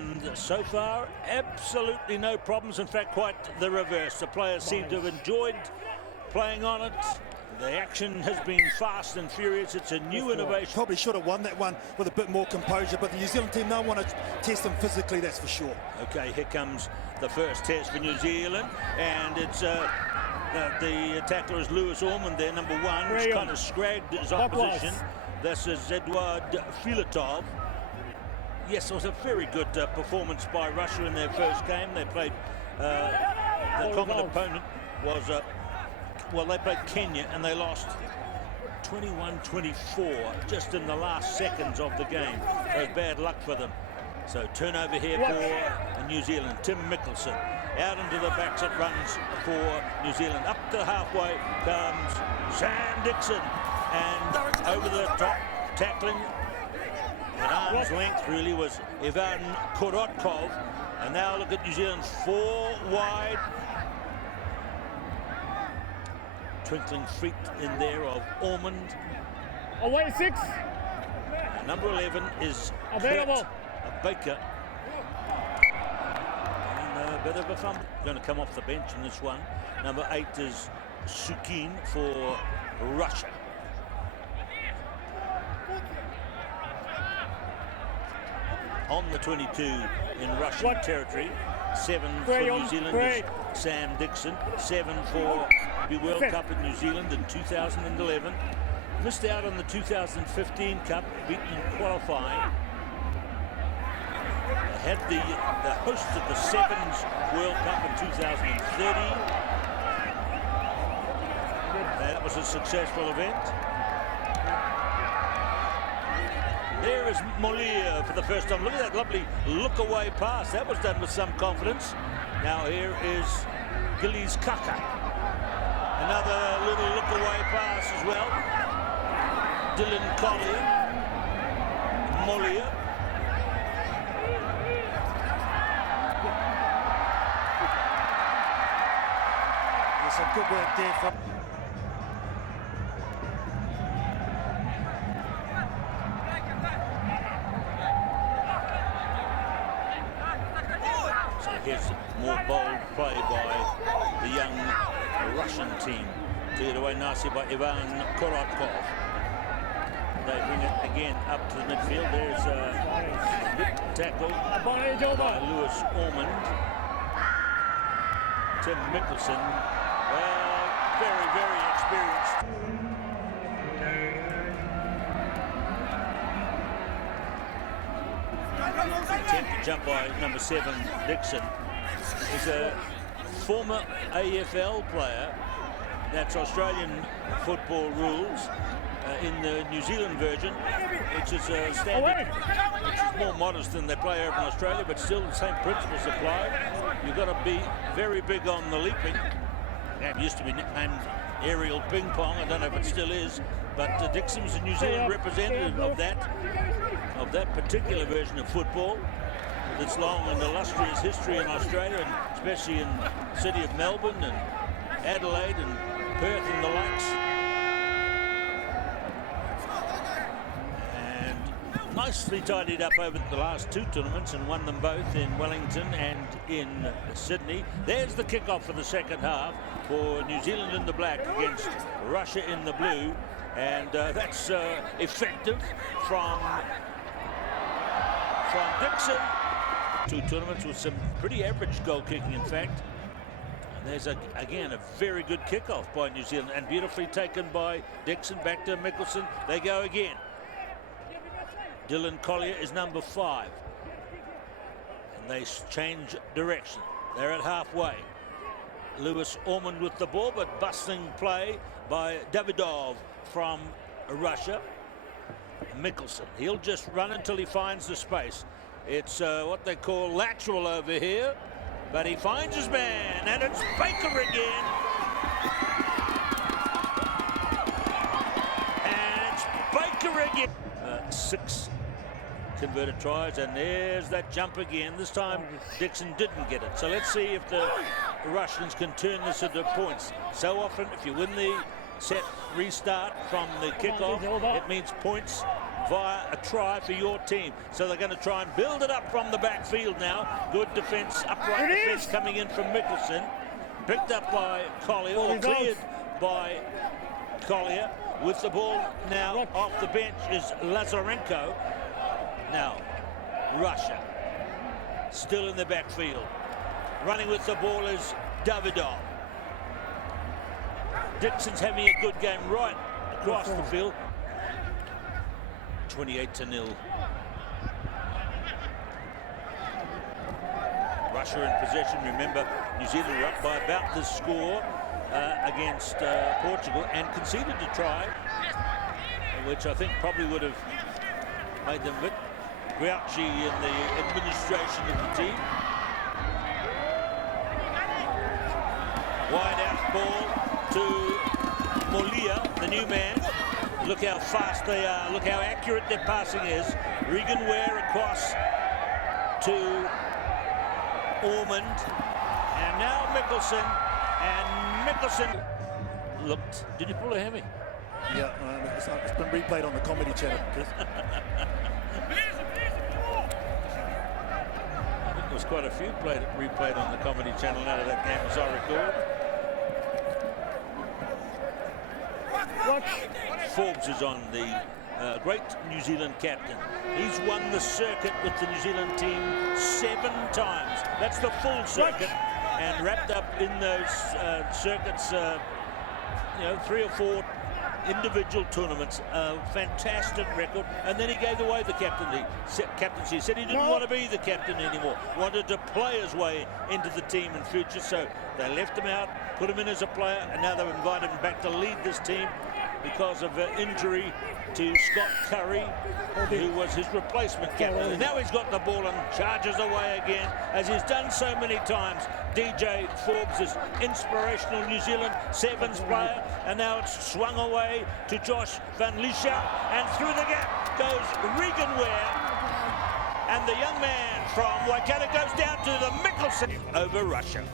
And so far, absolutely no problems. In fact, quite the reverse. The players seem to have enjoyed playing on it. The action has been fast and furious. It's a new innovation. Probably should have won that one with a bit more composure, but the New Zealand team don't want to test them physically, that's for sure. Okay, here comes the first test for New Zealand, and it's the tackler is Lewis Ormond there, number 1. He's kind of scragged his opposition. This is Eduard Filatov. Yes, it was a very good performance by Russia in their first game. They played, the common opponent was, well, they played Kenya and they lost 21-24 just in the last seconds of the game. So bad luck for them. So turnover here for New Zealand. Tim Mickelson out into the backs it runs for New Zealand. Up to halfway comes Sam Dixon, and over the top tackling at arm's length really was Ivan Korotkov. And now look at New Zealand 4 wide. Twinkling feet in there of Ormond. Away 6. Number 11 is available. Baker. And a bit of a fumble. Going to come off the bench in this one. Number 8 is Sukin for Russia. On the 22 in Russian territory. 7 for New Zealand is Sam Dixon. 7 for the World Cup in New Zealand in 2011. Missed out on the 2015 Cup, beaten in qualifying. Had the host of the Sevens World Cup in 2030. That was a successful event. There is Molia for the first time. Look at that lovely look-away pass. That was done with some confidence. Now here is Gillies Kaka. Another little look-away pass as well. Dylan Collier. Molia. There's some good work there from... Here's more bold play by the young Russian team. Cleared away nicely by Ivan Korotkov. They bring it again up to the midfield. There's a good tackle by Lewis Ormond. Tim Mickelson, well, very, very experienced. Attempt to jump by number 7, Dixon. He's a former AFL player. That's Australian football rules in the New Zealand version, which is a standard, which is more modest than they play over in Australia, but still the same principles apply. You've got to be very big on the leaping. It used to be nicknamed aerial ping pong. I don't know if it still is, but Dixon was a New Zealand representative of that particular version of football, with its long and illustrious history in Australia, and especially in the city of Melbourne and Adelaide and Perth and the likes. And nicely tidied up over the last 2 tournaments and won them both in Wellington and in Sydney. There's the kickoff for the second half for New Zealand in the black against Russia in the blue. And that's effective from Dixon. 2 tournaments with some pretty average goal kicking, in fact. And there's, again, a very good kickoff by New Zealand, and beautifully taken by Dixon. Back to Mickelson. They go again. Dylan Collier is number 5. And they change direction. They're at halfway. Lewis Ormond with the ball, but busting play by Davidov from Russia. Mickelson, he'll just run until he finds the space. It's what they call lateral over here, but he finds his man, and it's Baker again. And it's Baker again. 6 converted tries, and there's that jump again. This time Dixon didn't get it. So let's see if the Russians can turn this into points. So often, if you win the set restart from the kickoff, it means points via a try for your team. So they're going to try and build it up from the backfield now. Good defence, upright defence coming in from Mickelson. Picked up by Collier, or cleared by Collier. With the ball now off the bench is Lazarenko. Now, Russia still in the backfield. Running with the ball is Davidov. Dixon's having a good game right across the field. 28-0. Russia in possession. Remember, New Zealand were up by about this score against Portugal and conceded a try, which I think probably would have made them a bit grouchy in the administration of the team. Wide out ball to Molia, the new man. Look how fast they are, look how accurate their passing is. Regan Ware across to Ormond, and now Mickelson, and Mickelson looked, did he pull a hammy? Yeah, it's been replayed on the Comedy Channel. I think there was quite a few replayed on the Comedy Channel out of that game, as I recall. Forbes is on, the great New Zealand captain. He's won the circuit with the New Zealand team 7 times. That's the full circuit, and wrapped up in those circuits, 3 or 4 individual tournaments. A fantastic record. And then he gave away the captaincy. He said he didn't want to be the captain anymore, wanted to play his way into the team in future. So they left him out, put him in as a player, and now they've invited him back to lead this team because of injury to Scott Curry, who was his replacement captain. And now he's got the ball and charges away again, as he's done so many times. DJ Forbes is inspirational New Zealand Sevens player, and now it's swung away to Josh Van Lieshout, and through the gap goes Regan Ware, and the young man from Waikato goes down to the Mickelson over Russia.